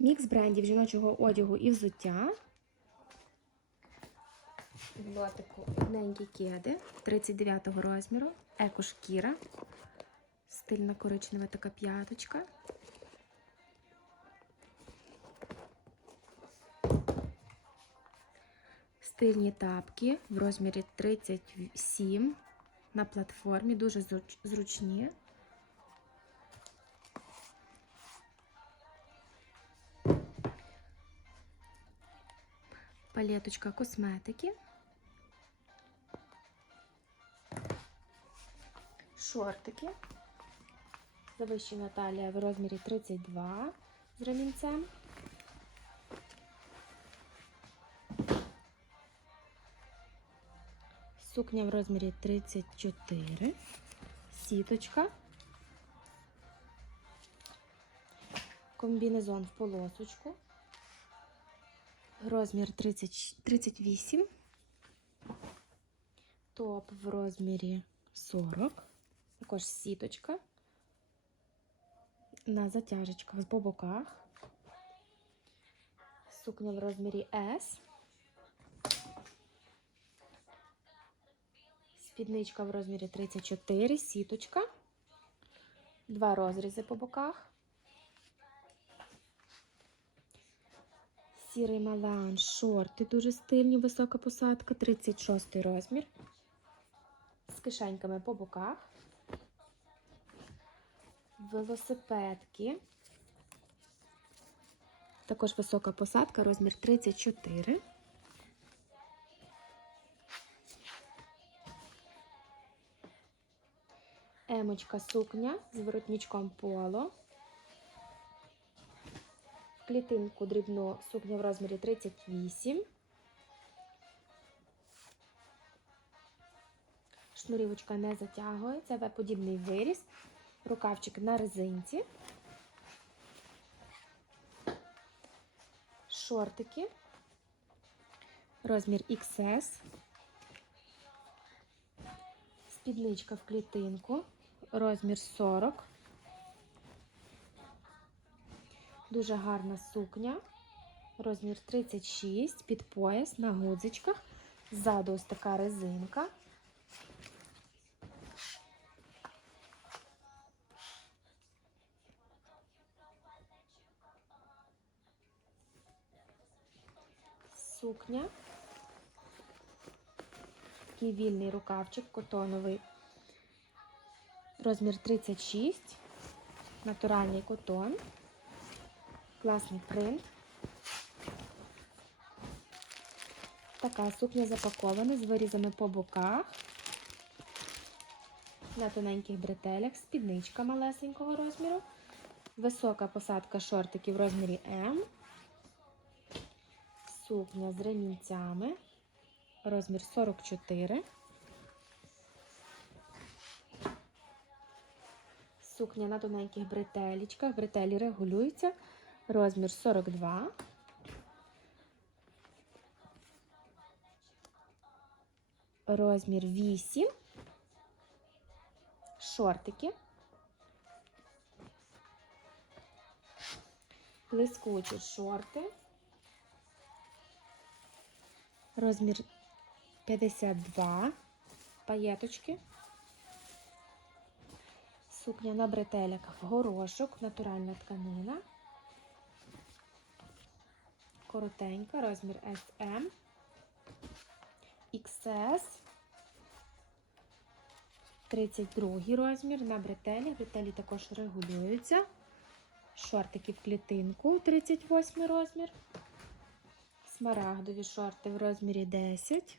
Мікс брендів жіночого одягу і взуття. Лотику одненькі кеди 39 розміру, екошкіра, стильна коричнева така п'яточка. Стильні тапки в розмірі 37 на платформі, дуже зручні. Палеточка косметики. Шортики. Завищена талія в розмірі 32 з ремінцем. Сукня в розмірі 34. Сіточка. Комбінезон в полосочку. Розмір 30, 38. Топ в розмірі 40. Також сіточка. На затяжечках по боках. Сукня в розмірі S. Спідничка в розмірі 34, сіточка. Два розрізи по боках. Сірий малан, шорти дуже стильні, висока посадка, 36 розмір. З кишеньками по боках. Велосипедки. Також висока посадка, розмір 34. Емочка сукня з воротничком поло. В клітинку дрібну сукня в розмірі 38. Шнурівочка не затягується, В-подібний виріз. Рукавчик на резинці. Шортики. Розмір XS. Спідничка в клітинку. Розмір 40. Дуже гарна сукня. Розмір 36, під пояс на гудзичках. Ззаду ось така резинка. Сукня. Такий вільний рукавчик котоновий. Розмір 36. Натуральний котон. Класний принт. Така сукня запакована з вирізами по боках. На тоненьких бретелях, спідничка малесенького розміру. Висока посадка шортиків в розмірі М. Сукня з ремінцями. Розмір 44. Сукня на тоненьких бретелічках. Бретелі регулюються. Розмір 42. Розмір 8. Шортики. Блискучі шорти. Розмір 52. Паєточки. Сукня на бретеляках, горошок, натуральна тканина. Коротенька, розмір SM. XS. 32 розмір на бретелі. Бретелі також регулюються. Шортики в клітинку, 38 розмір. Смарагдові шорти в розмірі 10.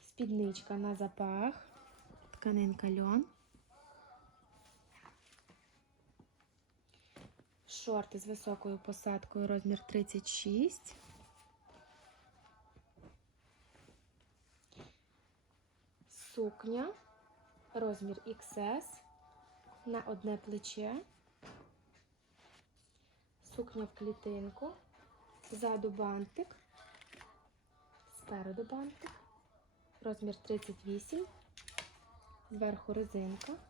Спідничка на запах. Тканинка льон. Шорти з високою посадкою розмір 36. Сукня розмір XS на одне плече. Сукня в клітинку. Ззаду бантик. Спереду бантик. Розмір 38. Зверху резинка.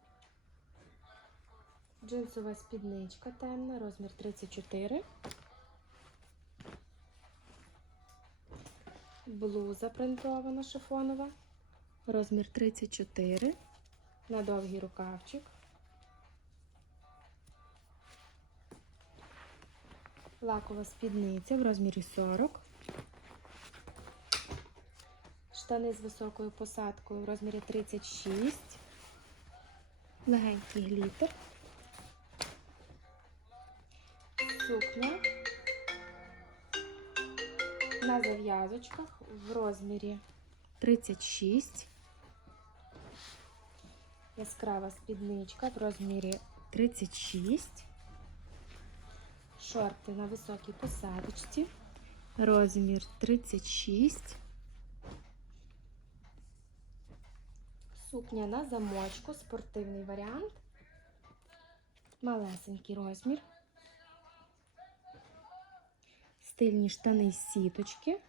Джинсова спідничка темна, розмір 34. Блуза принтована шифонова, розмір 34. На довгий рукавчик. Лакова спідниця в розмірі 40. Штани з високою посадкою в розмірі 36. Легенький глітер. Сукня на зав'язочках в розмірі 36. Яскрава спідничка в розмірі 36. Шорти на високій посадочці. Розмір 36. Сукня на замочку, спортивний варіант. Малесенький розмір. Стильні штани з сіточки.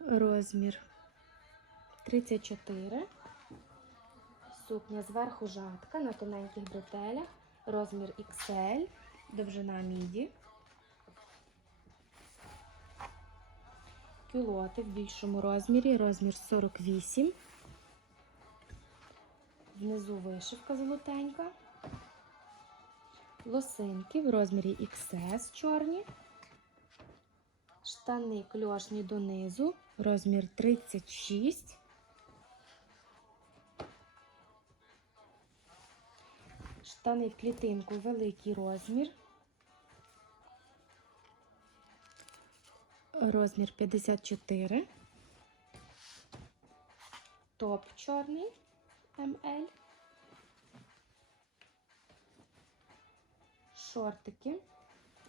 Розмір 34. Сукня зверху жатка на тоненьких бретелях. Розмір XL, довжина міді. Кюлоти в більшому розмірі, розмір 48. Внизу вишивка золотенька. Лосинки в розмірі XS чорні. Штани кльошні донизу, розмір 36. Штани в клітинку великий розмір. Розмір 54. Топ чорний МЛ. Шортики.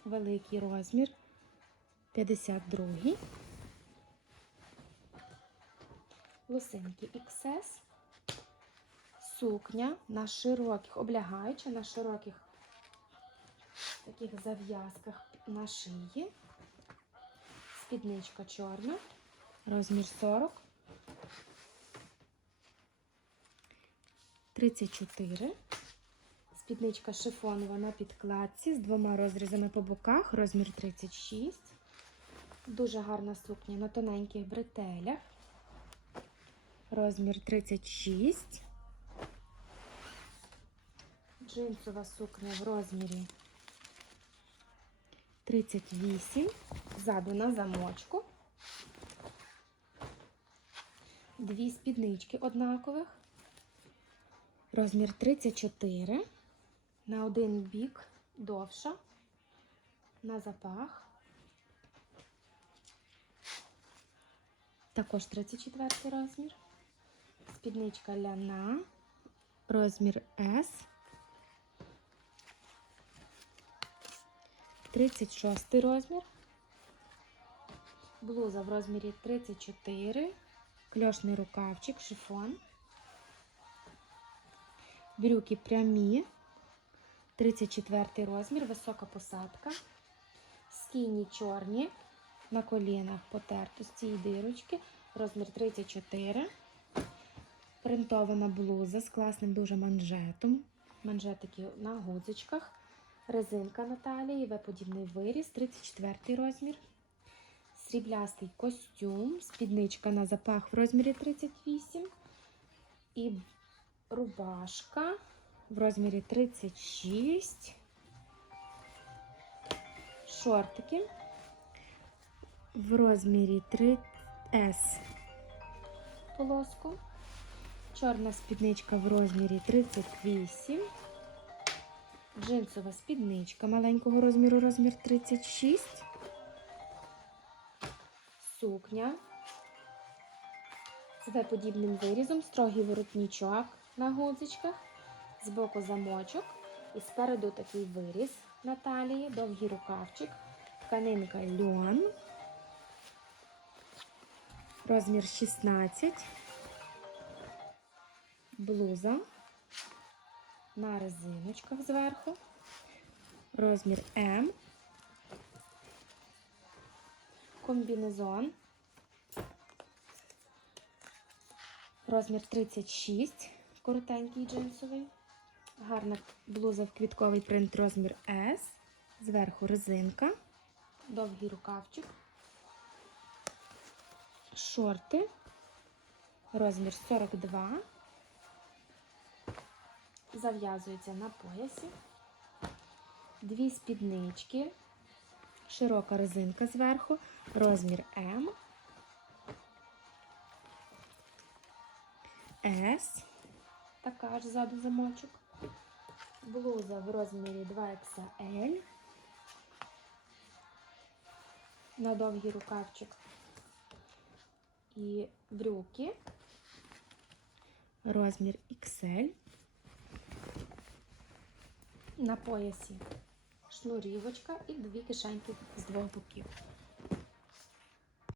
Великий розмір 52. Лосинки XS. Сукня на широких, облягаюча на широких таких зав'язках на шиї. Спідничка чорна, розмір 40. 34. Спідничка шифонова на підкладці з двома розрізами по боках, розмір 36. Дуже гарна сукня на тоненьких бретелях. Розмір 36. Джинсова сукня в розмірі 38. Ззаду на замочку. Дві спіднички однакових. Розмір 34. На один бік довша. На запах. Також 34 розмір. Спідничка ляна. Розмір S. 36 розмір. Блуза в розмірі 34. Кльошний рукавчик, шифон. Брюки прямі. 34 розмір, висока посадка. Скіні чорні. На колінах потертості і дирочки. Розмір 34. Принтована блуза з класним дуже манжетом. Манжетики на гудзичках. Резинка на талії, В-подібний виріз, 34 розмір. Сріблястий костюм, спідничка на запах в розмірі 38. І рубашка в розмірі 36. Шортики в розмірі 3S полоску. Чорна спідничка в розмірі 38. Джинсова спідничка маленького розміру, розмір 36. Сукня з В-подібним вирізом, строгий воротничок на гудзичках, збоку замочок і спереду такий виріз на талії, довгий рукавчик, тканинка льон, розмір 16, блуза на резиночках зверху. Розмір М. Комбінезон. Розмір 36, коротенький джинсовий. Гарна блуза в квітковий принт розмір S. Зверху резинка, довгий рукавчик, шорти, розмір 42. Зав'язується на поясі. Дві спіднички, широка резинка зверху, розмір М. S. Така ж ззаду замочок. Блуза в розмірі 2XL. На довгий рукавчик. І брюки. Розмір XL. На поясі шнурівочка і дві кишеньки з двох боків.